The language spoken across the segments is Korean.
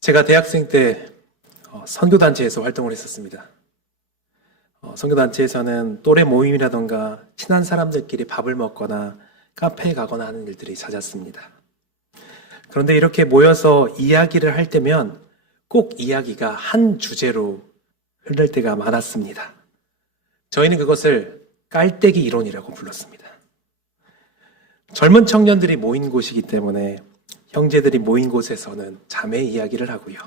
제가 대학생 때 선교단체에서 활동을 했었습니다. 선교단체에서는 또래 모임이라던가 친한 사람들끼리 밥을 먹거나 카페에 가거나 하는 일들이 잦았습니다. 그런데 이렇게 모여서 이야기를 할 때면 꼭 이야기가 한 주제로 흐를 때가 많았습니다. 저희는 그것을 깔때기 이론이라고 불렀습니다. 젊은 청년들이 모인 곳이기 때문에 형제들이 모인 곳에서는 자매 이야기를 하고요.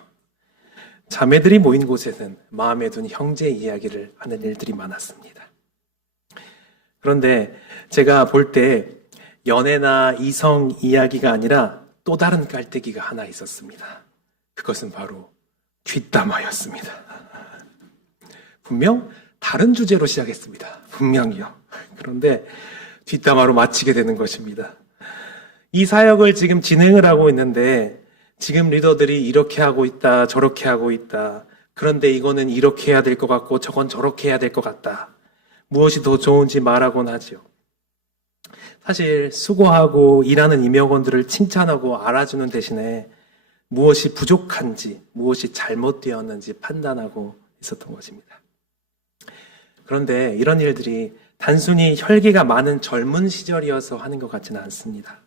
자매들이 모인 곳에는 마음에 둔 형제 이야기를 하는 일들이 많았습니다. 그런데 제가 볼 때 연애나 이성 이야기가 아니라 또 다른 깔때기가 하나 있었습니다. 그것은 바로 뒷담화였습니다. 분명 다른 주제로 시작했습니다. 분명히요. 그런데 뒷담화로 마치게 되는 것입니다. 이 사역을 지금 진행을 하고 있는데 지금 리더들이 이렇게 하고 있다, 저렇게 하고 있다. 그런데 이거는 이렇게 해야 될 것 같고 저건 저렇게 해야 될 것 같다. 무엇이 더 좋은지 말하곤 하죠. 사실 수고하고 일하는 임역원들을 칭찬하고 알아주는 대신에 무엇이 부족한지, 무엇이 잘못되었는지 판단하고 있었던 것입니다. 그런데 이런 일들이 단순히 혈기가 많은 젊은 시절이어서 하는 것 같지는 않습니다.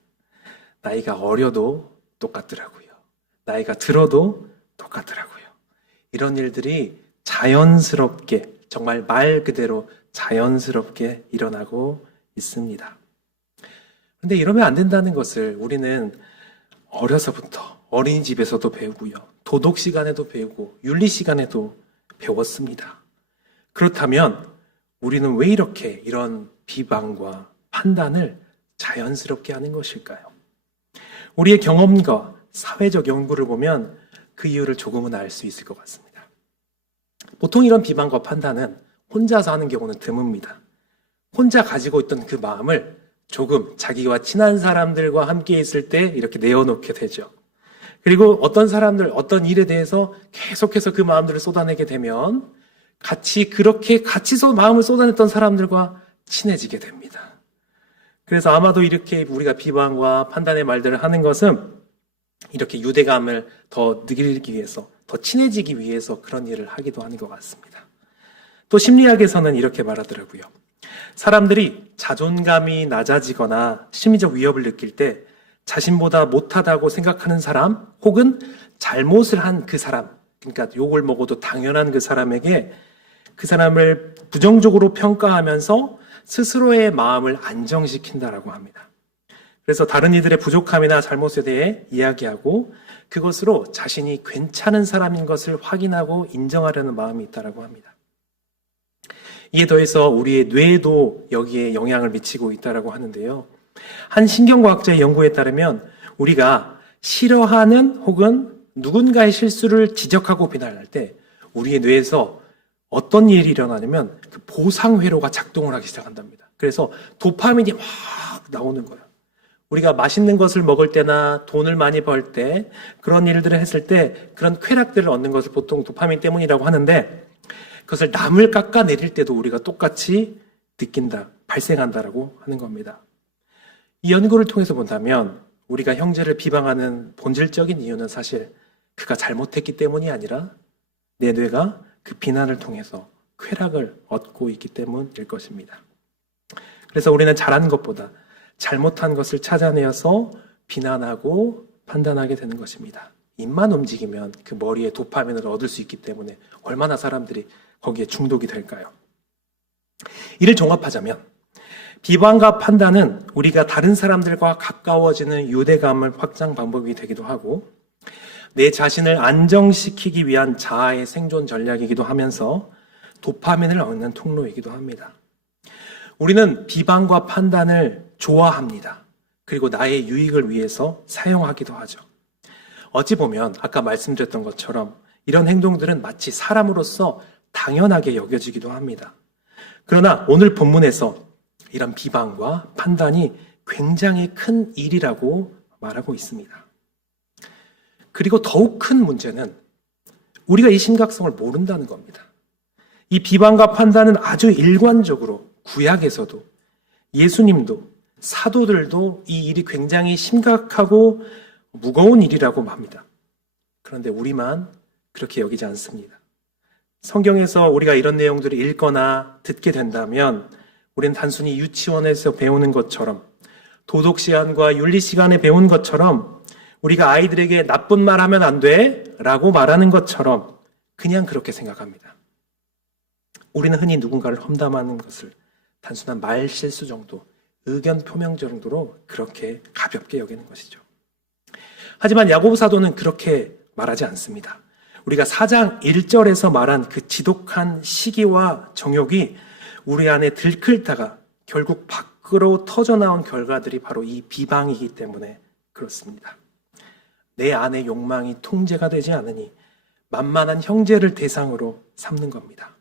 나이가 어려도 똑같더라고요. 나이가 들어도 똑같더라고요. 이런 일들이 자연스럽게, 정말 말 그대로 자연스럽게 일어나고 있습니다. 그런데 이러면 안 된다는 것을 우리는 어려서부터 어린이집에서도 배우고요. 도덕 시간에도 배우고 윤리 시간에도 배웠습니다. 그렇다면 우리는 왜 이렇게 이런 비방과 판단을 자연스럽게 하는 것일까요? 우리의 경험과 사회적 연구를 보면 그 이유를 조금은 알 수 있을 것 같습니다. 보통 이런 비방과 판단은 혼자서 하는 경우는 드뭅니다. 혼자 가지고 있던 그 마음을 조금 자기와 친한 사람들과 함께 있을 때 이렇게 내어놓게 되죠. 그리고 어떤 사람들, 어떤 일에 대해서 계속해서 그 마음들을 쏟아내게 되면 그렇게 같이 마음을 쏟아냈던 사람들과 친해지게 됩니다. 그래서 아마도 이렇게 우리가 비방과 판단의 말들을 하는 것은 이렇게 유대감을 더 느끼기 위해서, 더 친해지기 위해서 그런 일을 하기도 하는 것 같습니다. 또 심리학에서는 이렇게 말하더라고요. 사람들이 자존감이 낮아지거나 심리적 위협을 느낄 때 자신보다 못하다고 생각하는 사람 혹은 잘못을 한 그 사람, 그러니까 욕을 먹어도 당연한 그 사람에게 그 사람을 부정적으로 평가하면서 스스로의 마음을 안정시킨다라고 합니다. 그래서 다른 이들의 부족함이나 잘못에 대해 이야기하고 그것으로 자신이 괜찮은 사람인 것을 확인하고 인정하려는 마음이 있다라고 합니다. 이에 더해서 우리의 뇌에도 여기에 영향을 미치고 있다라고 하는데요. 한 신경과학자의 연구에 따르면 우리가 싫어하는 혹은 누군가의 실수를 지적하고 비난할 때 우리의 뇌에서 어떤 일이 일어나냐면 그 보상회로가 작동을 하기 시작한답니다. 그래서 도파민이 막 나오는 거예요. 우리가 맛있는 것을 먹을 때나 돈을 많이 벌 때 그런 일들을 했을 때 그런 쾌락들을 얻는 것을 보통 도파민 때문이라고 하는데 그것을 남을 깎아내릴 때도 우리가 똑같이 발생한다라고 하는 겁니다. 이 연구를 통해서 본다면 우리가 형제를 비방하는 본질적인 이유는 사실 그가 잘못했기 때문이 아니라 내 뇌가 그 비난을 통해서 쾌락을 얻고 있기 때문일 것입니다. 그래서 우리는 잘하는 것보다 잘못한 것을 찾아내어서 비난하고 판단하게 되는 것입니다. 입만 움직이면 그 머리에 도파민을 얻을 수 있기 때문에 얼마나 사람들이 거기에 중독이 될까요? 이를 종합하자면 비방과 판단은 우리가 다른 사람들과 가까워지는 유대감을 확장 방법이 되기도 하고 내 자신을 안정시키기 위한 자아의 생존 전략이기도 하면서 도파민을 얻는 통로이기도 합니다. 우리는 비방과 판단을 좋아합니다. 그리고 나의 유익을 위해서 사용하기도 하죠. 어찌 보면 아까 말씀드렸던 것처럼 이런 행동들은 마치 사람으로서 당연하게 여겨지기도 합니다. 그러나 오늘 본문에서 이런 비방과 판단이 굉장히 큰 일이라고 말하고 있습니다. 그리고 더욱 큰 문제는 우리가 이 심각성을 모른다는 겁니다. 이 비방과 판단은 아주 일관적으로 구약에서도 예수님도 사도들도 이 일이 굉장히 심각하고 무거운 일이라고 합니다. 그런데 우리만 그렇게 여기지 않습니다. 성경에서 우리가 이런 내용들을 읽거나 듣게 된다면 우리는 단순히 유치원에서 배우는 것처럼, 도덕 시간과 윤리 시간에 배운 것처럼, 우리가 아이들에게 나쁜 말 하면 안 돼 라고 말하는 것처럼 그냥 그렇게 생각합니다. 우리는 흔히 누군가를 험담하는 것을 단순한 말 실수 정도, 의견 표명 정도로 그렇게 가볍게 여기는 것이죠. 하지만 야고보 사도는 그렇게 말하지 않습니다. 우리가 4장 1절에서 말한 그 지독한 시기와 정욕이 우리 안에 들끓다가 결국 밖으로 터져나온 결과들이 바로 이 비방이기 때문에 그렇습니다. 내 안의 욕망이 통제가 되지 않으니 만만한 형제를 대상으로 삼는 겁니다.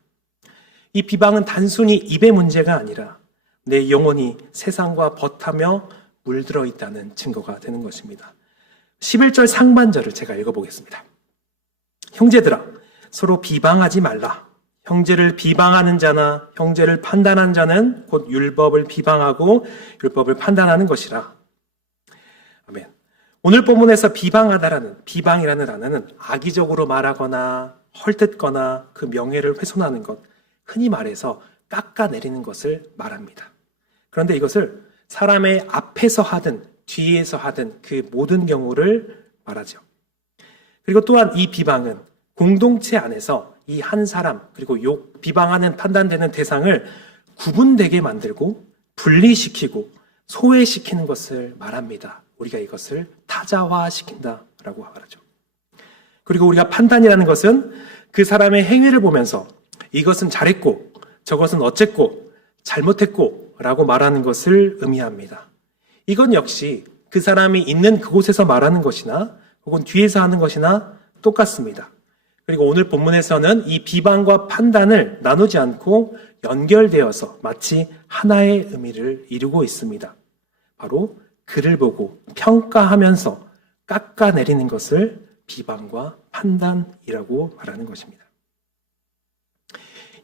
이 비방은 단순히 입의 문제가 아니라 내 영혼이 세상과 벗하며 물들어 있다는 증거가 되는 것입니다. 11절 상반절을 제가 읽어보겠습니다. 형제들아, 서로 비방하지 말라. 형제를 비방하는 자나 형제를 판단하는 자는 곧 율법을 비방하고 율법을 판단하는 것이라. 아멘. 오늘 본문에서 비방이라는 단어는 악의적으로 말하거나 헐뜯거나 그 명예를 훼손하는 것, 흔히 말해서 깎아내리는 것을 말합니다. 그런데 이것을 사람의 앞에서 하든 뒤에서 하든 그 모든 경우를 말하죠. 그리고 또한 이 비방은 공동체 안에서 이 한 사람, 그리고 비방하는 판단되는 대상을 구분되게 만들고 분리시키고 소외시키는 것을 말합니다. 우리가 이것을 타자화시킨다라고 말하죠. 그리고 우리가 판단이라는 것은 그 사람의 행위를 보면서 이것은 잘했고 저것은 어쨌고 잘못했고 라고 말하는 것을 의미합니다. 이건 역시 그 사람이 있는 그곳에서 말하는 것이나 혹은 뒤에서 하는 것이나 똑같습니다. 그리고 오늘 본문에서는 이 비방과 판단을 나누지 않고 연결되어서 마치 하나의 의미를 이루고 있습니다. 바로 그를 보고 평가하면서 깎아내리는 것을 비방과 판단이라고 말하는 것입니다.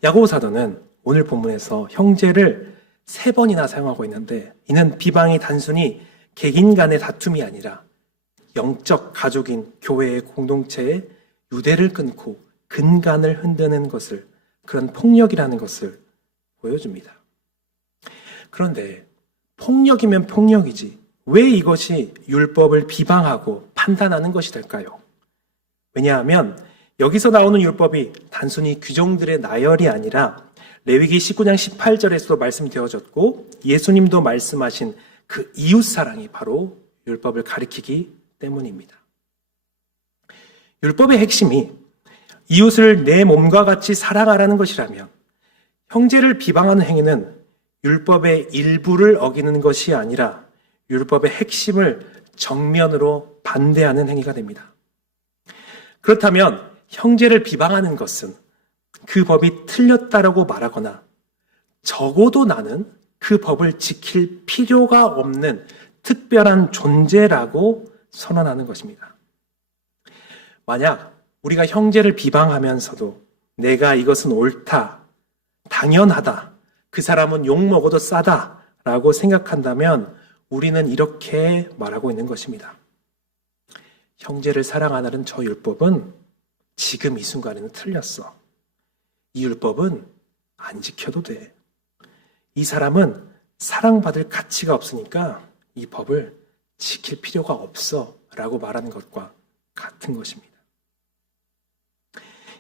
야고보 사도는 오늘 본문에서 형제를 3번이나 사용하고 있는데, 이는 비방이 단순히 개인 간의 다툼이 아니라 영적 가족인 교회의 공동체에 유대를 끊고 근간을 흔드는 것을, 그런 폭력이라는 것을 보여줍니다. 그런데 폭력이면 폭력이지 왜 이것이 율법을 비방하고 판단하는 것이 될까요? 왜냐하면 여기서 나오는 율법이 단순히 규정들의 나열이 아니라 레위기 19장 18절에서도 말씀되어졌고 예수님도 말씀하신 그 이웃사랑이 바로 율법을 가리키기 때문입니다. 율법의 핵심이 이웃을 내 몸과 같이 사랑하라는 것이라면 형제를 비방하는 행위는 율법의 일부를 어기는 것이 아니라 율법의 핵심을 정면으로 반대하는 행위가 됩니다. 그렇다면 형제를 비방하는 것은 그 법이 틀렸다라고 말하거나 적어도 나는 그 법을 지킬 필요가 없는 특별한 존재라고 선언하는 것입니다. 만약 우리가 형제를 비방하면서도 내가 이것은 옳다, 당연하다, 그 사람은 욕먹어도 싸다라고 생각한다면 우리는 이렇게 말하고 있는 것입니다. 형제를 사랑하라는 저 율법은 지금 이 순간에는 틀렸어. 이 율법은 안 지켜도 돼. 이 사람은 사랑받을 가치가 없으니까 이 법을 지킬 필요가 없어 라고 말하는 것과 같은 것입니다.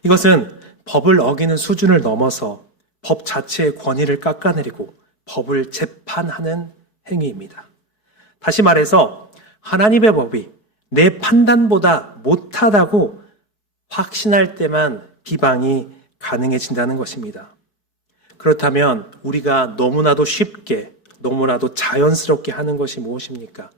이것은 법을 어기는 수준을 넘어서 법 자체의 권위를 깎아내리고 법을 재판하는 행위입니다. 다시 말해서 하나님의 법이 내 판단보다 못하다고 확신할 때만 비방이 가능해진다는 것입니다. 그렇다면 우리가 너무나도 쉽게, 너무나도 자연스럽게 하는 것이 무엇입니까?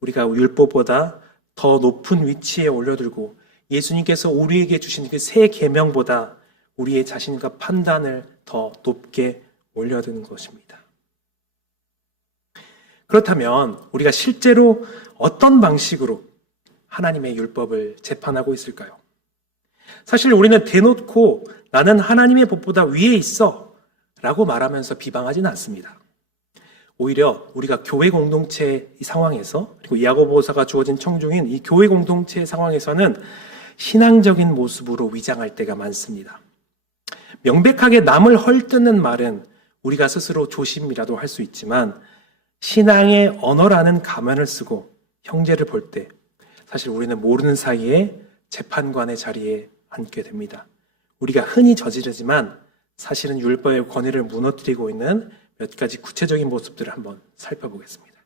우리가 율법보다 더 높은 위치에 올려들고 예수님께서 우리에게 주신 그 새 계명보다 우리의 자신과 판단을 더 높게 올려드는 것입니다. 그렇다면 우리가 실제로 어떤 방식으로 하나님의 율법을 재판하고 있을까요? 사실 우리는 대놓고 나는 하나님의 법보다 위에 있어 라고 말하면서 비방하지는 않습니다. 오히려 우리가 교회 공동체의 상황에서, 그리고 야고보서가 주어진 청중인 이 교회 공동체의 상황에서는 신앙적인 모습으로 위장할 때가 많습니다. 명백하게 남을 헐뜯는 말은 우리가 스스로 조심이라도 할 수 있지만 신앙의 언어라는 가면을 쓰고 형제를 볼 때 사실 우리는 모르는 사이에 재판관의 자리에 앉게 됩니다. 우리가 흔히 저지르지만 사실은 율법의 권위를 무너뜨리고 있는 몇 가지 구체적인 모습들을 한번 살펴보겠습니다.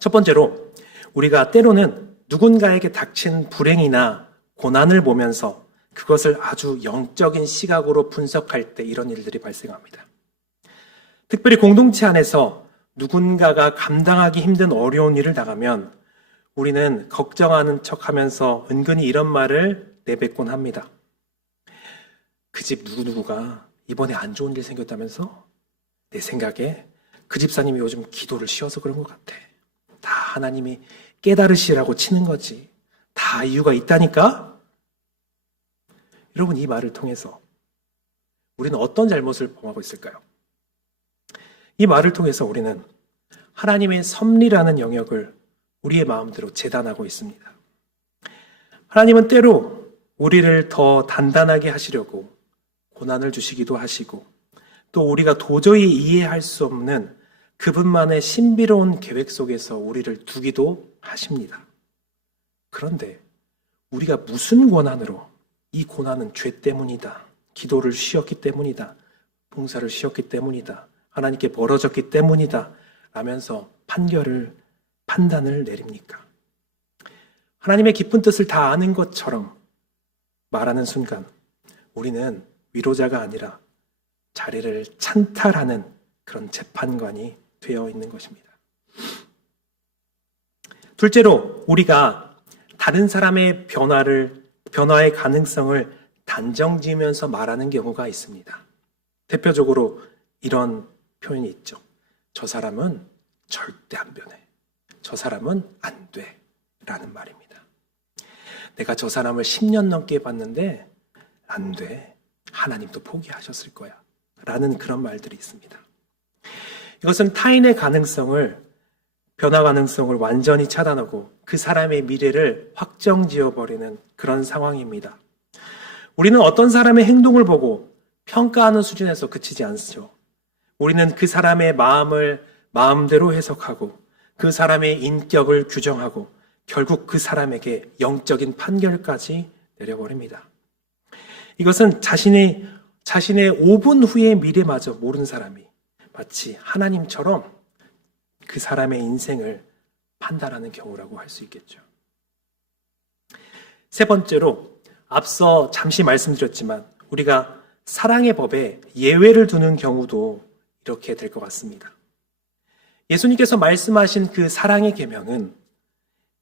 첫 번째로 우리가 때로는 누군가에게 닥친 불행이나 고난을 보면서 그것을 아주 영적인 시각으로 분석할 때 이런 일들이 발생합니다. 특별히 공동체 안에서 누군가가 감당하기 힘든 어려운 일을 당하면 우리는 걱정하는 척하면서 은근히 이런 말을 내뱉곤 합니다. 그 집 누구누구가 이번에 안 좋은 일 생겼다면서? 내 생각에 그 집사님이 요즘 기도를 쉬어서 그런 것 같아. 다 하나님이 깨달으시라고 치는 거지. 다 이유가 있다니까? 여러분, 이 말을 통해서 우리는 어떤 잘못을 범하고 있을까요? 이 말을 통해서 우리는 하나님의 섭리라는 영역을 우리의 마음대로 재단하고 있습니다. 하나님은 때로 우리를 더 단단하게 하시려고 고난을 주시기도 하시고 또 우리가 도저히 이해할 수 없는 그분만의 신비로운 계획 속에서 우리를 두기도 하십니다. 그런데 우리가 무슨 권한으로 이 고난은 죄 때문이다, 기도를 쉬었기 때문이다, 봉사를 쉬었기 때문이다, 하나님께 벌어졌기 때문이다 라면서 판단을 내립니까? 하나님의 깊은 뜻을 다 아는 것처럼 말하는 순간 우리는 위로자가 아니라 자리를 찬탈하는 그런 재판관이 되어 있는 것입니다. 둘째로 우리가 다른 사람의 변화의 가능성을 단정지으면서 말하는 경우가 있습니다. 대표적으로 이런 표현이 있죠. 저 사람은 절대 안 변해. 저 사람은 안 돼. 라는 말입니다. 내가 저 사람을 10년 넘게 봤는데 안 돼. 하나님도 포기하셨을 거야. 라는 그런 말들이 있습니다. 이것은 타인의 변화 가능성을 완전히 차단하고 그 사람의 미래를 확정지어버리는 그런 상황입니다. 우리는 어떤 사람의 행동을 보고 평가하는 수준에서 그치지 않죠. 우리는 그 사람의 마음을 마음대로 해석하고 그 사람의 인격을 규정하고 결국 그 사람에게 영적인 판결까지 내려버립니다. 이것은 자신의 5분 후의 미래마저 모르는 사람이 마치 하나님처럼 그 사람의 인생을 판단하는 경우라고 할 수 있겠죠. 세 번째로 앞서 잠시 말씀드렸지만 우리가 사랑의 법에 예외를 두는 경우도 이렇게 될 것 같습니다. 예수님께서 말씀하신 그 사랑의 계명은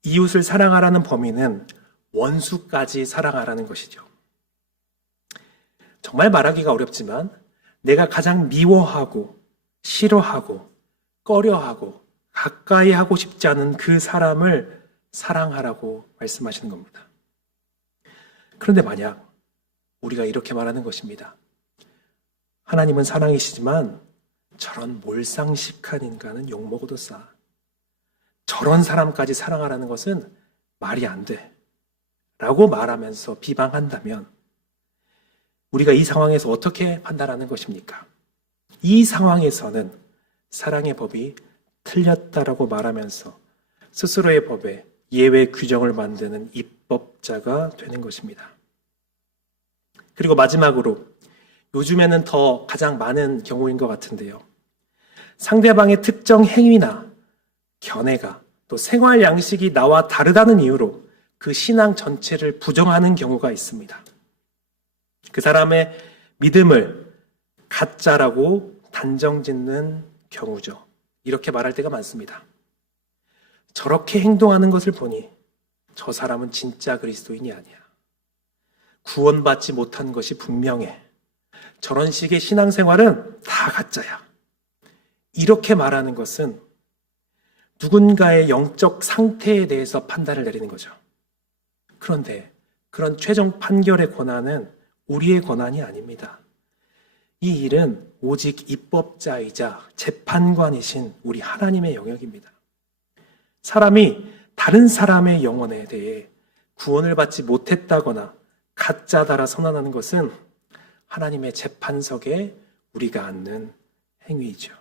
이웃을 사랑하라는 범위는 원수까지 사랑하라는 것이죠. 정말 말하기가 어렵지만 내가 가장 미워하고 싫어하고 꺼려하고 가까이 하고 싶지 않은 그 사람을 사랑하라고 말씀하시는 겁니다. 그런데 만약 우리가 이렇게 말하는 것입니다. 하나님은 사랑이시지만 저런 몰상식한 인간은 욕먹어도 싸. 저런 사람까지 사랑하라는 것은 말이 안 돼. 라고 말하면서 비방한다면 우리가 이 상황에서 어떻게 판단하는 것입니까? 이 상황에서는 사랑의 법이 틀렸다라고 말하면서 스스로의 법에 예외 규정을 만드는 입법자가 되는 것입니다. 그리고 마지막으로 요즘에는 더 가장 많은 경우인 것 같은데요. 상대방의 특정 행위나 견해가 또 생활 양식이 나와 다르다는 이유로 그 신앙 전체를 부정하는 경우가 있습니다. 그 사람의 믿음을 가짜라고 단정짓는 경우죠. 이렇게 말할 때가 많습니다. 저렇게 행동하는 것을 보니 저 사람은 진짜 그리스도인이 아니야. 구원받지 못한 것이 분명해. 저런 식의 신앙생활은 다 가짜야. 이렇게 말하는 것은 누군가의 영적 상태에 대해서 판단을 내리는 거죠. 그런데 그런 최종 판결의 권한은 우리의 권한이 아닙니다. 이 일은 오직 입법자이자 재판관이신 우리 하나님의 영역입니다. 사람이 다른 사람의 영혼에 대해 구원을 받지 못했다거나 가짜다라 선언하는 것은 하나님의 재판석에 우리가 앉는 행위이죠.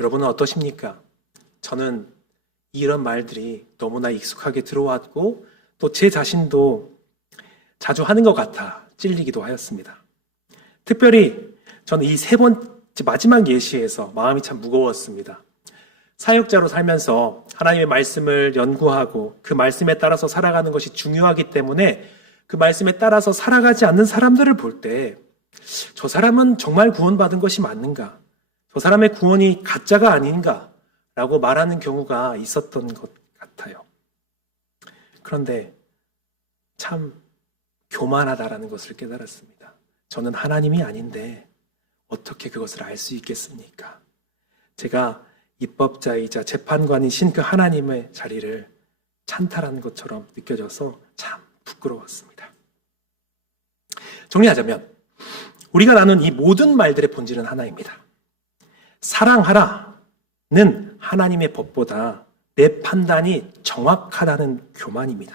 여러분은 어떠십니까? 저는 이런 말들이 너무나 익숙하게 들어왔고 또 제 자신도 자주 하는 것 같아 찔리기도 하였습니다. 특별히 저는 이 세 번째 마지막 예시에서 마음이 참 무거웠습니다. 사역자로 살면서 하나님의 말씀을 연구하고 그 말씀에 따라서 살아가는 것이 중요하기 때문에 그 말씀에 따라서 살아가지 않는 사람들을 볼 때 저 사람은 정말 구원받은 것이 맞는가? 저 사람의 구원이 가짜가 아닌가? 라고 말하는 경우가 있었던 것 같아요. 그런데 참 교만하다라는 것을 깨달았습니다. 저는 하나님이 아닌데 어떻게 그것을 알 수 있겠습니까? 제가 입법자이자 재판관이신 그 하나님의 자리를 찬탈한 것처럼 느껴져서 참 부끄러웠습니다. 정리하자면 우리가 나눈 이 모든 말들의 본질은 하나입니다. 사랑하라는 하나님의 법보다 내 판단이 정확하다는 교만입니다.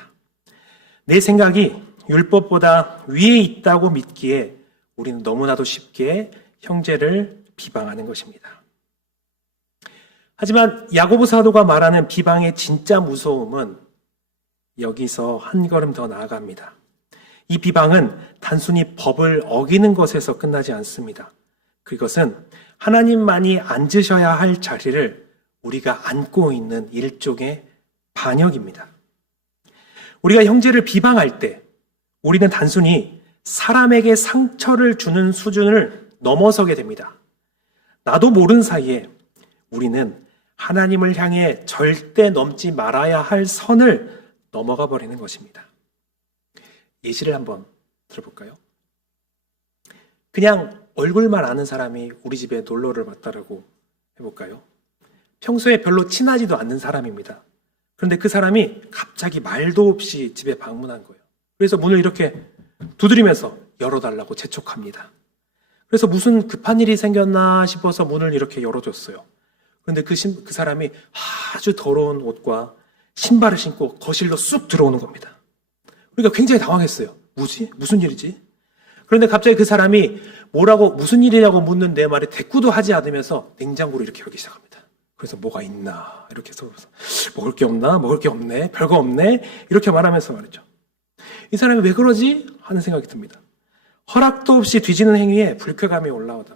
내 생각이 율법보다 위에 있다고 믿기에 우리는 너무나도 쉽게 형제를 비방하는 것입니다. 하지만 야고보 사도가 말하는 비방의 진짜 무서움은 여기서 한 걸음 더 나아갑니다. 이 비방은 단순히 법을 어기는 것에서 끝나지 않습니다. 그것은 하나님만이 앉으셔야 할 자리를 우리가 앉고 있는 일종의 반역입니다. 우리가 형제를 비방할 때 우리는 단순히 사람에게 상처를 주는 수준을 넘어서게 됩니다. 나도 모르는 사이에 우리는 하나님을 향해 절대 넘지 말아야 할 선을 넘어가 버리는 것입니다. 예시를 한번 들어볼까요? 그냥 얼굴만 아는 사람이 우리 집에 놀러를 왔다라고 해볼까요? 평소에 별로 친하지도 않는 사람입니다. 그런데 그 사람이 갑자기 말도 없이 집에 방문한 거예요. 그래서 문을 이렇게 두드리면서 열어달라고 재촉합니다. 그래서 무슨 급한 일이 생겼나 싶어서 문을 이렇게 열어줬어요. 그런데 그 사람이 아주 더러운 옷과 신발을 신고 거실로 쑥 들어오는 겁니다. 우리가 굉장히 당황했어요. 뭐지? 무슨 일이지? 그런데 갑자기 그 사람이 뭐라고 무슨 일이냐고 묻는 내 말에 대꾸도 하지 않으면서 냉장고를 이렇게 열기 시작합니다. 그래서 뭐가 있나 이렇게 해서 먹을 게 없나? 먹을 게 없네? 별거 없네? 이렇게 말하면서 말이죠. 이 사람이 왜 그러지? 하는 생각이 듭니다. 허락도 없이 뒤지는 행위에 불쾌감이 올라오다.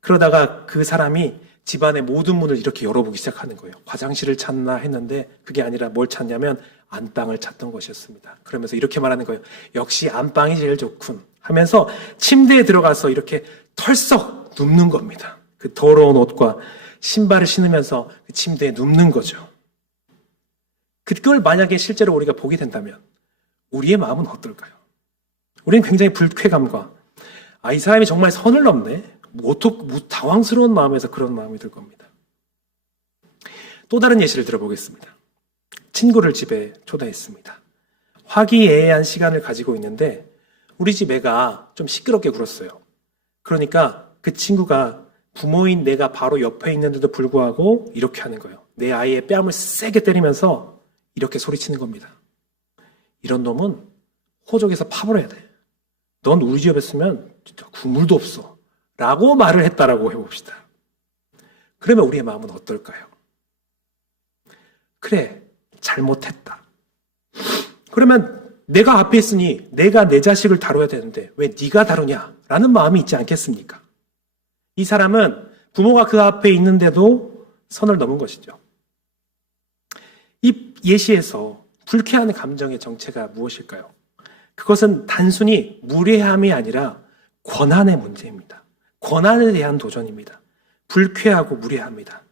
그러다가 그 사람이 집안의 모든 문을 이렇게 열어보기 시작하는 거예요. 화장실을 찾나 했는데 그게 아니라 뭘 찾냐면 안방을 찾던 것이었습니다. 그러면서 이렇게 말하는 거예요. 역시 안방이 제일 좋군 하면서 침대에 들어가서 이렇게 털썩 눕는 겁니다. 그 더러운 옷과 신발을 신으면서 그 침대에 눕는 거죠. 그걸 만약에 실제로 우리가 보게 된다면 우리의 마음은 어떨까요? 우리는 굉장히 불쾌감과 이 사람이 정말 선을 넘네? 당황스러운 마음에서 그런 마음이 들 겁니다. 또 다른 예시를 들어보겠습니다. 친구를 집에 초대했습니다. 화기애애한 시간을 가지고 있는데 우리 집 애가 좀 시끄럽게 굴었어요. 그러니까 그 친구가 부모인 내가 바로 옆에 있는데도 불구하고 이렇게 하는 거예요. 내 아이의 뺨을 세게 때리면서 이렇게 소리치는 겁니다. 이런 놈은 호적에서 파버려야 돼. 넌 우리 집에 있으면 진짜 국물도 없어. 라고 말을 했다라고 해봅시다. 그러면 우리의 마음은 어떨까요? 그래, 잘못했다. 그러면 내가 앞에 있으니 내가 내 자식을 다뤄야 되는데 왜 네가 다루냐? 라는 마음이 있지 않겠습니까? 이 사람은 부모가 그 앞에 있는데도 선을 넘은 것이죠. 이 예시에서 불쾌한 감정의 정체가 무엇일까요? 그것은 단순히 무례함이 아니라 권한의 문제입니다. 권한에 대한 도전입니다. 불쾌하고 무례합니다.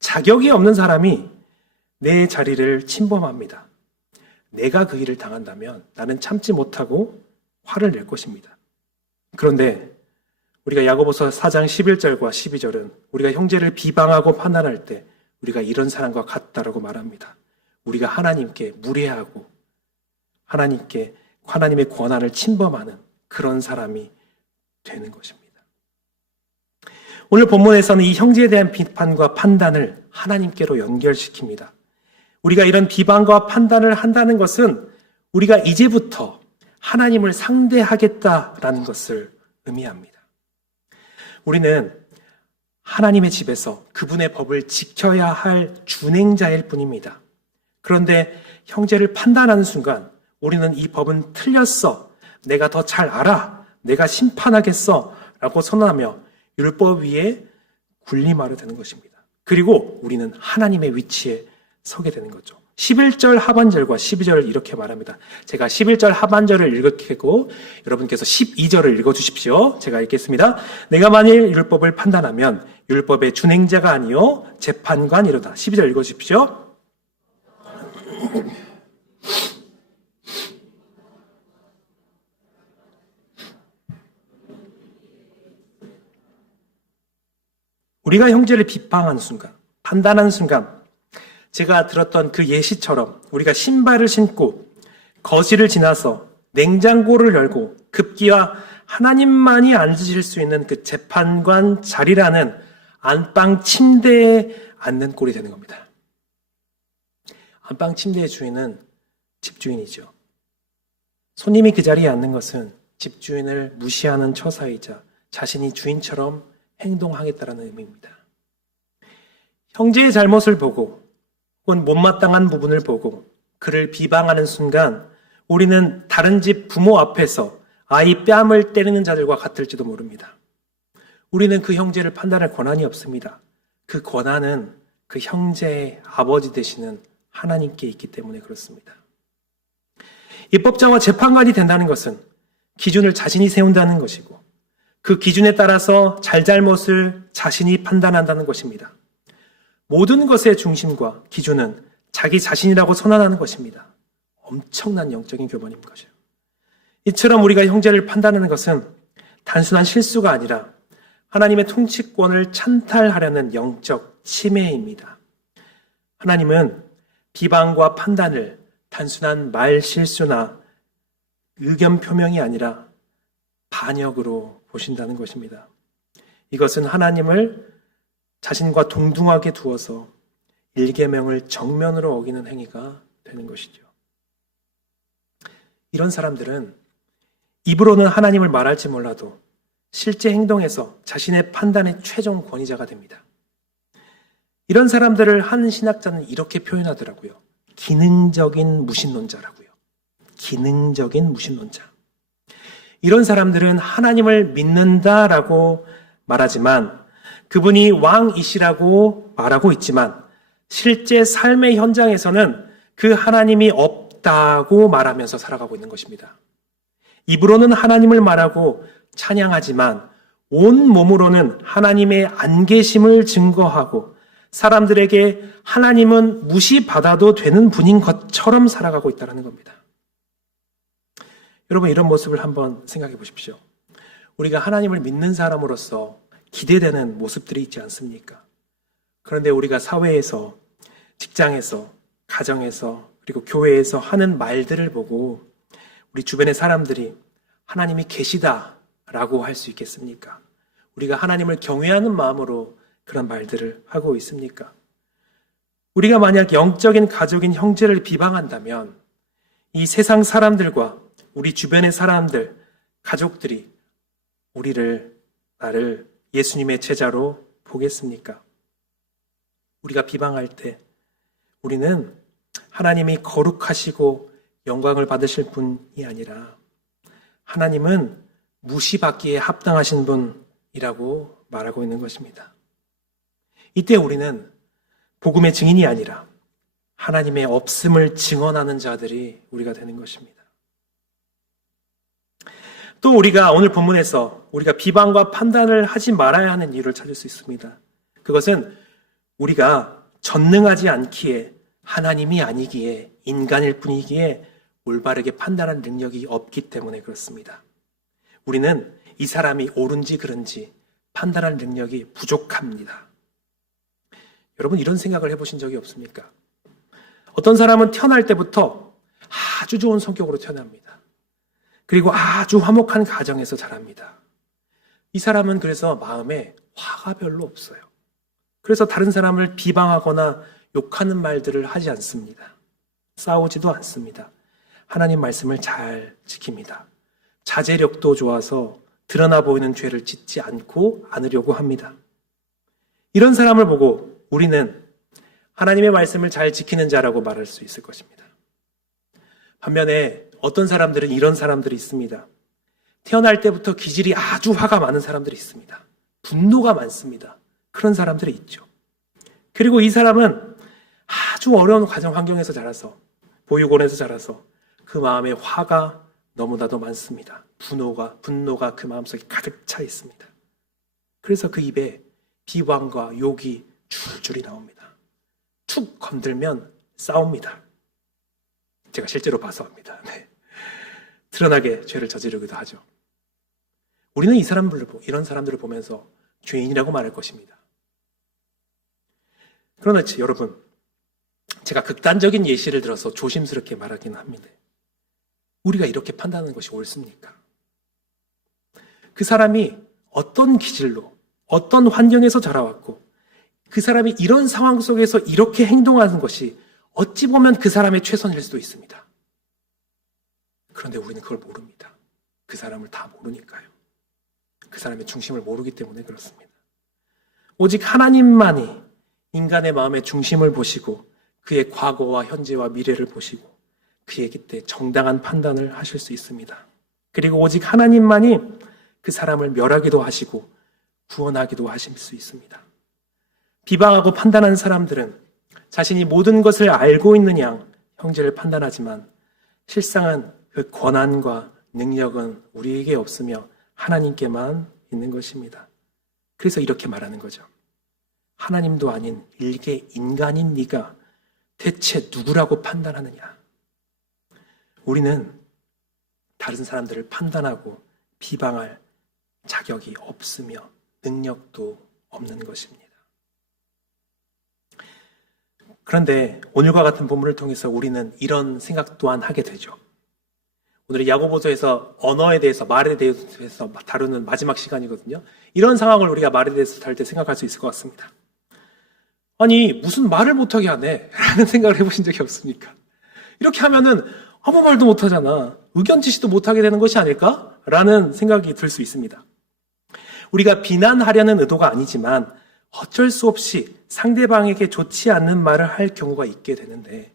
자격이 없는 사람이 내 자리를 침범합니다. 내가 그 일을 당한다면 나는 참지 못하고 화를 낼 것입니다. 그런데 우리가 야고보서 4장 11절과 12절은 우리가 형제를 비방하고 판단할 때 우리가 이런 사람과 같다라고 말합니다. 우리가 하나님께 무례하고 하나님의 권한을 침범하는 그런 사람이 되는 것입니다. 오늘 본문에서는 이 형제에 대한 비판과 판단을 하나님께로 연결시킵니다. 우리가 이런 비방과 판단을 한다는 것은 우리가 이제부터 하나님을 상대하겠다라는 것을 의미합니다. 우리는 하나님의 집에서 그분의 법을 지켜야 할 준행자일 뿐입니다. 그런데 형제를 판단하는 순간 우리는 이 법은 틀렸어, 내가 더 잘 알아, 내가 심판하겠어 라고 선언하며 율법 위에 군림하려 되는 것입니다. 그리고 우리는 하나님의 위치에 서게 되는 거죠. 11절 하반절과 12절을 이렇게 말합니다. 제가 11절 하반절을 읽겠고 여러분께서 12절을 읽어주십시오. 제가 읽겠습니다. 내가 만일 율법을 판단하면 율법의 준행자가 아니요 재판관이로다. 12절 읽어주십시오. 우리가 형제를 비방하는 순간, 판단하는 순간, 제가 들었던 그 예시처럼 우리가 신발을 신고 거실을 지나서 냉장고를 열고 급기야 하나님만이 앉으실 수 있는 그 재판관 자리라는 안방 침대에 앉는 꼴이 되는 겁니다. 안방 침대의 주인은 집주인이죠. 손님이 그 자리에 앉는 것은 집주인을 무시하는 처사이자 자신이 주인처럼 행동하겠다는 의미입니다. 형제의 잘못을 보고 혹은 못마땅한 부분을 보고 그를 비방하는 순간 우리는 다른 집 부모 앞에서 아이 뺨을 때리는 자들과 같을지도 모릅니다. 우리는 그 형제를 판단할 권한이 없습니다. 그 권한은 그 형제의 아버지 되시는 하나님께 있기 때문에 그렇습니다. 입법자와 재판관이 된다는 것은 기준을 자신이 세운다는 것이고 그 기준에 따라서 잘잘못을 자신이 판단한다는 것입니다. 모든 것의 중심과 기준은 자기 자신이라고 선언하는 것입니다. 엄청난 영적인 교만인 것이에요. 이처럼 우리가 형제를 판단하는 것은 단순한 실수가 아니라 하나님의 통치권을 찬탈하려는 영적 침해입니다. 하나님은 비방과 판단을 단순한 말 실수나 의견 표명이 아니라 반역으로 보신다는 것입니다. 이것은 하나님을 자신과 동등하게 두어서 일계명을 정면으로 어기는 행위가 되는 것이죠. 이런 사람들은 입으로는 하나님을 말할지 몰라도 실제 행동에서 자신의 판단의 최종 권위자가 됩니다. 이런 사람들을 한 신학자는 이렇게 표현하더라고요. 기능적인 무신론자라고요. 기능적인 무신론자. 이런 사람들은 하나님을 믿는다라고 말하지만 그분이 왕이시라고 말하고 있지만 실제 삶의 현장에서는 그 하나님이 없다고 말하면서 살아가고 있는 것입니다. 입으로는 하나님을 말하고 찬양하지만 온 몸으로는 하나님의 안 계심을 증거하고 사람들에게 하나님은 무시받아도 되는 분인 것처럼 살아가고 있다는 겁니다. 여러분, 이런 모습을 한번 생각해 보십시오. 우리가 하나님을 믿는 사람으로서 기대되는 모습들이 있지 않습니까? 그런데 우리가 사회에서, 직장에서, 가정에서, 그리고 교회에서 하는 말들을 보고 우리 주변의 사람들이 하나님이 계시다라고 할 수 있겠습니까? 우리가 하나님을 경외하는 마음으로 그런 말들을 하고 있습니까? 우리가 만약 영적인 가족인 형제를 비방한다면 이 세상 사람들과 우리 주변의 사람들, 가족들이 나를 예수님의 제자로 보겠습니까? 우리가 비방할 때 우리는 하나님이 거룩하시고 영광을 받으실 분이 아니라 하나님은 무시받기에 합당하신 분이라고 말하고 있는 것입니다. 이때 우리는 복음의 증인이 아니라 하나님의 없음을 증언하는 자들이 우리가 되는 것입니다. 또 우리가 오늘 본문에서 우리가 비방과 판단을 하지 말아야 하는 이유를 찾을 수 있습니다. 그것은 우리가 전능하지 않기에 하나님이 아니기에 인간일 뿐이기에 올바르게 판단할 능력이 없기 때문에 그렇습니다. 우리는 이 사람이 옳은지 그른지 판단할 능력이 부족합니다. 여러분, 이런 생각을 해보신 적이 없습니까? 어떤 사람은 태어날 때부터 아주 좋은 성격으로 태어납니다. 그리고 아주 화목한 가정에서 자랍니다. 이 사람은 그래서 마음에 화가 별로 없어요. 그래서 다른 사람을 비방하거나 욕하는 말들을 하지 않습니다. 싸우지도 않습니다. 하나님 말씀을 잘 지킵니다. 자제력도 좋아서 드러나 보이는 죄를 짓지 않으려고 합니다. 이런 사람을 보고 우리는 하나님의 말씀을 잘 지키는 자라고 말할 수 있을 것입니다. 반면에 어떤 사람들은 이런 사람들이 있습니다. 태어날 때부터 기질이 아주 화가 많은 사람들이 있습니다. 분노가 많습니다. 그런 사람들이 있죠. 그리고 이 사람은 아주 어려운 가정 환경에서 자라서, 보육원에서 자라서 그 마음에 화가 너무나도 많습니다. 분노가 그 마음속에 가득 차 있습니다. 그래서 그 입에 비방과 욕이 줄줄이 나옵니다. 툭 건들면 싸웁니다. 제가 실제로 봐서 합니다. 네. 드러나게 죄를 저지르기도 하죠. 우리는 이런 사람들을 보면서 죄인이라고 말할 것입니다. 그러나 여러분, 제가 극단적인 예시를 들어서 조심스럽게 말하긴 합니다. 우리가 이렇게 판단하는 것이 옳습니까? 그 사람이 어떤 기질로, 어떤 환경에서 자라왔고, 그 사람이 이런 상황 속에서 이렇게 행동하는 것이 어찌 보면 그 사람의 최선일 수도 있습니다. 그런데 우리는 그걸 모릅니다. 그 사람을 다 모르니까요. 그 사람의 중심을 모르기 때문에 그렇습니다. 오직 하나님만이 인간의 마음의 중심을 보시고 그의 과거와 현재와 미래를 보시고 그의 그때 정당한 판단을 하실 수 있습니다. 그리고 오직 하나님만이 그 사람을 멸하기도 하시고 구원하기도 하실 수 있습니다. 비방하고 판단하는 사람들은 자신이 모든 것을 알고 있는 양 형제를 판단하지만 실상은 그 권한과 능력은 우리에게 없으며 하나님께만 있는 것입니다. 그래서 이렇게 말하는 거죠. 하나님도 아닌 일개 인간인 네가 대체 누구라고 판단하느냐? 우리는 다른 사람들을 판단하고 비방할 자격이 없으며 능력도 없는 것입니다. 그런데 오늘과 같은 본문을 통해서 우리는 이런 생각 또한 하게 되죠. 오늘 야고보서에서 언어에 대해서, 말에 대해서 다루는 마지막 시간이거든요. 이런 상황을 우리가 말에 대해서 다룰 때 생각할 수 있을 것 같습니다. 아니, 무슨 말을 못하게 하네? 라는 생각을 해보신 적이 없습니까? 이렇게 하면은 아무 말도 못하잖아. 의견 지시도 못하게 되는 것이 아닐까? 라는 생각이 들 수 있습니다. 우리가 비난하려는 의도가 아니지만 어쩔 수 없이 상대방에게 좋지 않는 말을 할 경우가 있게 되는데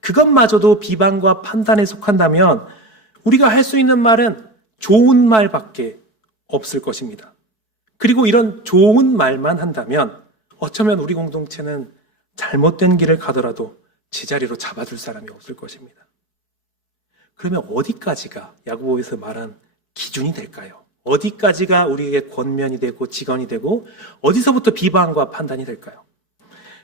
그것마저도 비방과 판단에 속한다면 우리가 할 수 있는 말은 좋은 말밖에 없을 것입니다. 그리고 이런 좋은 말만 한다면 어쩌면 우리 공동체는 잘못된 길을 가더라도 제자리로 잡아줄 사람이 없을 것입니다. 그러면 어디까지가 야고보에서 말한 기준이 될까요? 어디까지가 우리에게 권면이 되고 직언이 되고 어디서부터 비방과 판단이 될까요?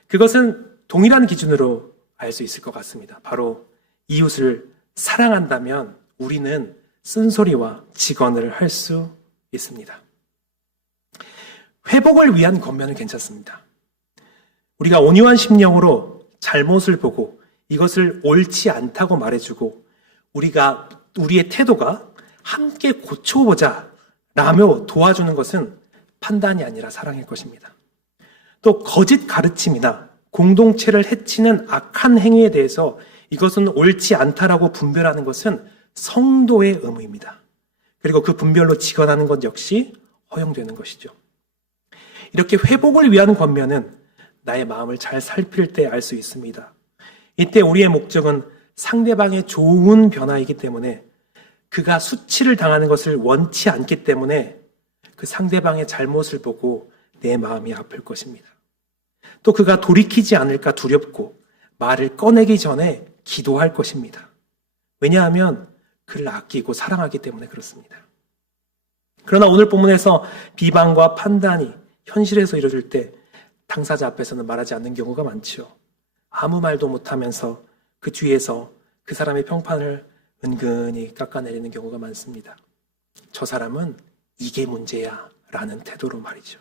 그것은 동일한 기준으로 알 수 있을 것 같습니다. 바로 이웃을 사랑한다면 우리는 쓴소리와 직언을 할 수 있습니다. 회복을 위한 권면은 괜찮습니다. 우리가 온유한 심령으로 잘못을 보고 이것을 옳지 않다고 말해주고 우리의 태도가 함께 고쳐보자 라며 도와주는 것은 판단이 아니라 사랑일 것입니다. 또 거짓 가르침이나 공동체를 해치는 악한 행위에 대해서 이것은 옳지 않다라고 분별하는 것은 성도의 의무입니다. 그리고 그 분별로 직언하는 것 역시 허용되는 것이죠. 이렇게 회복을 위한 권면은 나의 마음을 잘 살필 때 알 수 있습니다. 이때 우리의 목적은 상대방의 좋은 변화이기 때문에 그가 수치를 당하는 것을 원치 않기 때문에 그 상대방의 잘못을 보고 내 마음이 아플 것입니다. 또 그가 돌이키지 않을까 두렵고 말을 꺼내기 전에 기도할 것입니다. 왜냐하면 그를 아끼고 사랑하기 때문에 그렇습니다. 그러나 오늘 본문에서 비방과 판단이 현실에서 이루어질 때 당사자 앞에서는 말하지 않는 경우가 많죠. 아무 말도 못하면서 그 뒤에서 그 사람의 평판을 은근히 깎아내리는 경우가 많습니다. 저 사람은 이게 문제야 라는 태도로 말이죠.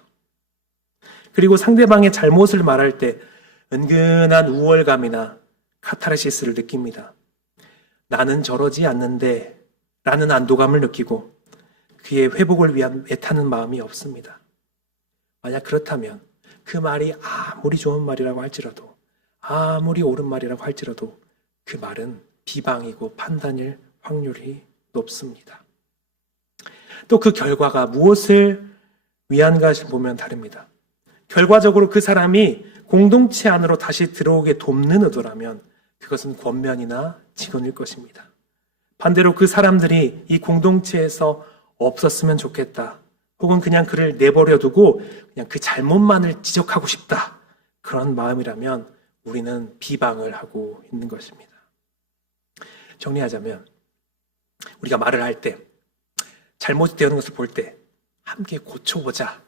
그리고 상대방의 잘못을 말할 때 은근한 우월감이나 카타르시스를 느낍니다. 나는 저러지 않는데 라는 안도감을 느끼고 그의 회복을 위한 애타는 마음이 없습니다. 만약 그렇다면 그 말이 아무리 좋은 말이라고 할지라도 아무리 옳은 말이라고 할지라도 그 말은 비방이고 판단일 확률이 높습니다. 또 그 결과가 무엇을 위한가 보면 다릅니다. 결과적으로 그 사람이 공동체 안으로 다시 들어오게 돕는 의도라면 그것은 권면이나 직언일 것입니다. 반대로 그 사람들이 이 공동체에서 없었으면 좋겠다, 혹은 그냥 그를 내버려 두고 그냥 그 잘못만을 지적하고 싶다, 그런 마음이라면 우리는 비방을 하고 있는 것입니다. 정리하자면 우리가 말을 할 때, 잘못이 되는 것을 볼 때 함께 고쳐보자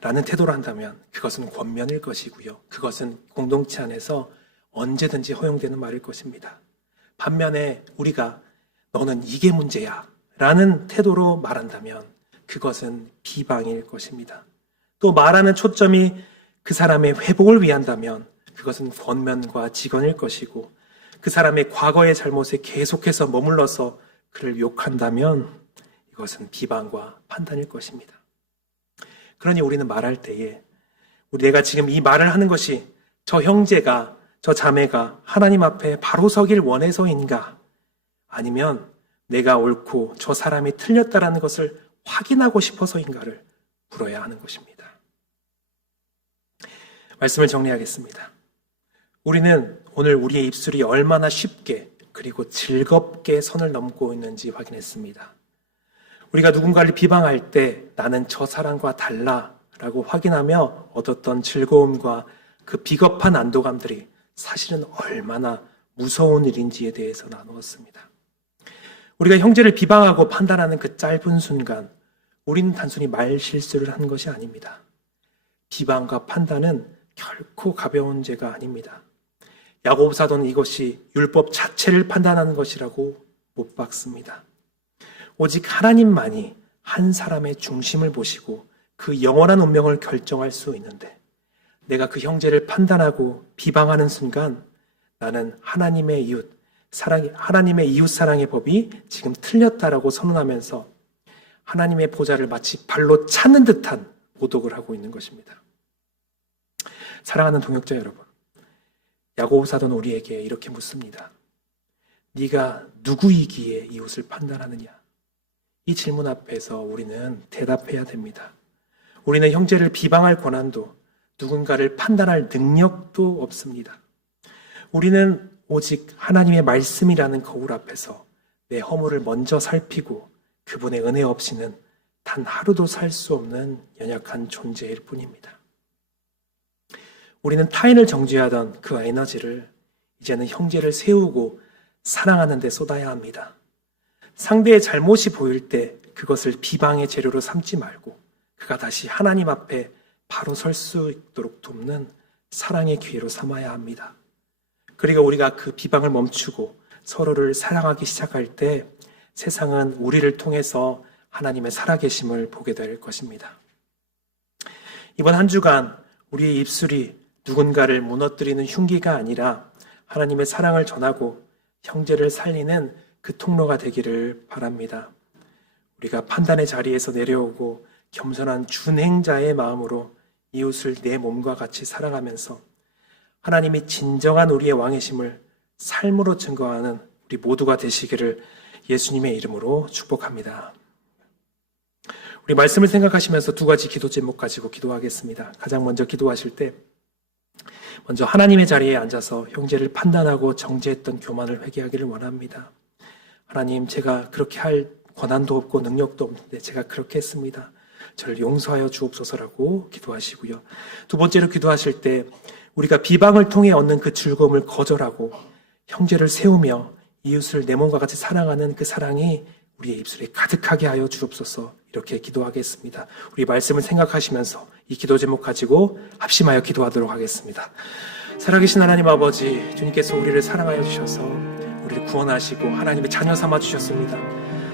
라는 태도로 한다면 그것은 권면일 것이고요, 그것은 공동체 안에서 언제든지 허용되는 말일 것입니다. 반면에 우리가 너는 이게 문제야 라는 태도로 말한다면 그것은 비방일 것입니다. 또 말하는 초점이 그 사람의 회복을 위한다면 그것은 권면과 직언일 것이고, 그 사람의 과거의 잘못에 계속해서 머물러서 그를 욕한다면 이것은 비방과 판단일 것입니다. 그러니 우리는 말할 때에 내가 지금 이 말을 하는 것이 저 형제가, 저 자매가 하나님 앞에 바로 서길 원해서인가, 아니면 내가 옳고 저 사람이 틀렸다라는 것을 확인하고 싶어서인가를 물어야 하는 것입니다. 말씀을 정리하겠습니다. 우리는 오늘 우리의 입술이 얼마나 쉽게 그리고 즐겁게 선을 넘고 있는지 확인했습니다. 우리가 누군가를 비방할 때 나는 저 사람과 달라 라고 확인하며 얻었던 즐거움과 그 비겁한 안도감들이 사실은 얼마나 무서운 일인지에 대해서 나누었습니다. 우리가 형제를 비방하고 판단하는 그 짧은 순간, 우리는 단순히 말 실수를 한 것이 아닙니다. 비방과 판단은 결코 가벼운 죄가 아닙니다. 야고보 사도는 이것이 율법 자체를 판단하는 것이라고 못 박습니다. 오직 하나님만이 한 사람의 중심을 보시고 그 영원한 운명을 결정할 수 있는데, 내가 그 형제를 판단하고 비방하는 순간 나는 하나님의 이웃 사랑의 법이 지금 틀렸다라고 선언하면서 하나님의 보좌를 마치 발로 차는 듯한 모독을 하고 있는 것입니다. 사랑하는 동역자 여러분, 야고보 사도는 우리에게 이렇게 묻습니다. 네가 누구이기에 이웃을 판단하느냐? 이 질문 앞에서 우리는 대답해야 됩니다. 우리는 형제를 비방할 권한도 누군가를 판단할 능력도 없습니다. 우리는 오직 하나님의 말씀이라는 거울 앞에서 내 허물을 먼저 살피고 그분의 은혜 없이는 단 하루도 살 수 없는 연약한 존재일 뿐입니다. 우리는 타인을 정죄하던 그 에너지를 이제는 형제를 세우고 사랑하는 데 쏟아야 합니다. 상대의 잘못이 보일 때 그것을 비방의 재료로 삼지 말고 그가 다시 하나님 앞에 바로 설 수 있도록 돕는 사랑의 기회로 삼아야 합니다. 그리고 우리가 그 비방을 멈추고 서로를 사랑하기 시작할 때 세상은 우리를 통해서 하나님의 살아계심을 보게 될 것입니다. 이번 한 주간 우리의 입술이 누군가를 무너뜨리는 흉기가 아니라 하나님의 사랑을 전하고 형제를 살리는 그 통로가 되기를 바랍니다. 우리가 판단의 자리에서 내려오고 겸손한 준행자의 마음으로 이웃을 내 몸과 같이 사랑하면서 하나님이 진정한 우리의 왕이심을 삶으로 증거하는 우리 모두가 되시기를 예수님의 이름으로 축복합니다. 우리 말씀을 생각하시면서 두 가지 기도 제목 가지고 기도하겠습니다. 가장 먼저 기도하실 때 먼저 하나님의 자리에 앉아서 형제를 판단하고 정죄했던 교만을 회개하기를 원합니다. 하나님, 제가 그렇게 할 권한도 없고 능력도 없는데 제가 그렇게 했습니다. 저를 용서하여 주옵소서라고 기도하시고요. 두 번째로 기도하실 때 우리가 비방을 통해 얻는 그 즐거움을 거절하고 형제를 세우며 이웃을 내 몸과 같이 사랑하는 그 사랑이 우리의 입술에 가득하게 하여 주옵소서, 이렇게 기도하겠습니다. 우리 말씀을 생각하시면서 이 기도 제목 가지고 합심하여 기도하도록 하겠습니다. 살아계신 하나님 아버지, 주님께서 우리를 사랑하여 주셔서 우리를 구원하시고 하나님의 자녀 삼아 주셨습니다.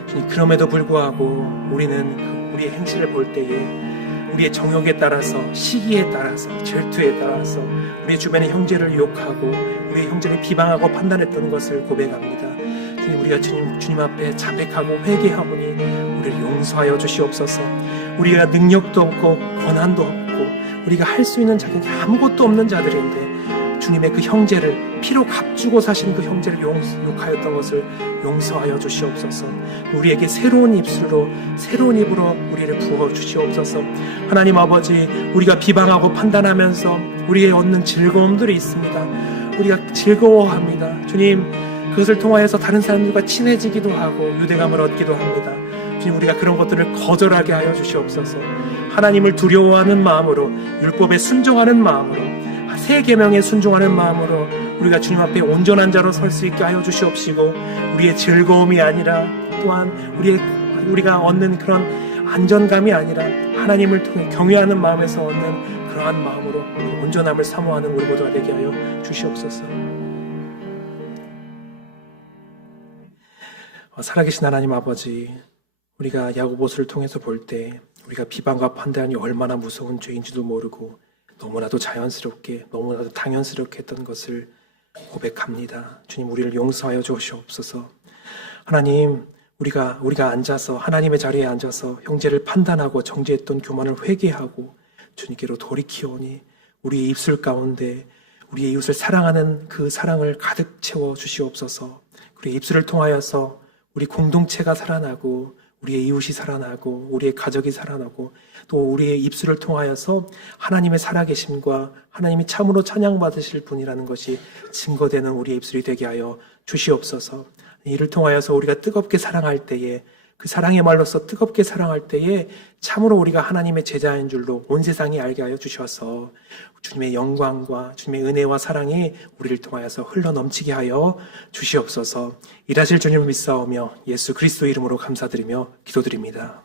주님, 그럼에도 불구하고 우리는 우리의 행실을 볼 때에 우리의 정욕에 따라서, 시기에 따라서, 질투에 따라서 우리의 주변의 형제를 욕하고 우리의 형제를 비방하고 판단했던 것을 고백합니다. 주님, 우리가 주님 앞에 자백하고 회개하오니 우리를 용서하여 주시옵소서. 우리가 능력도 없고 권한도 없고 우리가 할 수 있는 자격이 아무것도 없는 자들인데 주님의 그 형제를 피로 값주고 사신 그 형제를 욕하였던 것을 용서하여 주시옵소서. 우리에게 새로운 입술로 새로운 입으로 우리를 부어 주시옵소서. 하나님 아버지, 우리가 비방하고 판단하면서 우리의 얻는 즐거움들이 있습니다. 우리가 즐거워합니다. 주님, 그것을 통하여서 다른 사람들과 친해지기도 하고 유대감을 얻기도 합니다. 주님, 우리가 그런 것들을 거절하게 하여 주시옵소서. 하나님을 두려워하는 마음으로, 율법에 순종하는 마음으로, 새 계명에 순종하는 마음으로 우리가 주님 앞에 온전한 자로 설 수 있게 하여 주시옵시고, 우리의 즐거움이 아니라 또한 우리가 얻는 그런 안전감이 아니라 하나님을 통해 경외하는 마음에서 얻는 그러한 마음으로 온전함을 사모하는 우리 모두가 되게 하여 주시옵소서. 살아계신 하나님 아버지, 우리가 야고보서를 통해서 볼 때 우리가 비방과 판단이 얼마나 무서운 죄인지도 모르고 너무나도 자연스럽게, 너무나도 당연스럽게 했던 것을 고백합니다. 주님, 우리를 용서하여 주시옵소서. 하나님, 우리가 앉아서 하나님의 자리에 앉아서 형제를 판단하고 정죄했던 교만을 회개하고 주님께로 돌이키오니 우리의 입술 가운데 우리의 이웃을 사랑하는 그 사랑을 가득 채워 주시옵소서. 우리의 입술을 통하여서 우리 공동체가 살아나고 우리의 이웃이 살아나고 우리의 가족이 살아나고 또 우리의 입술을 통하여서 하나님의 살아계심과 하나님이 참으로 찬양받으실 분이라는 것이 증거되는 우리의 입술이 되게 하여 주시옵소서. 이를 통하여서 우리가 뜨겁게 사랑할 때에, 그 사랑의 말로서 뜨겁게 사랑할 때에 참으로 우리가 하나님의 제자인 줄로 온 세상이 알게 하여 주셔서 주님의 영광과 주님의 은혜와 사랑이 우리를 통하여서 흘러넘치게 하여 주시옵소서. 일하실 주님을 믿사오며 예수 그리스도 이름으로 감사드리며 기도드립니다.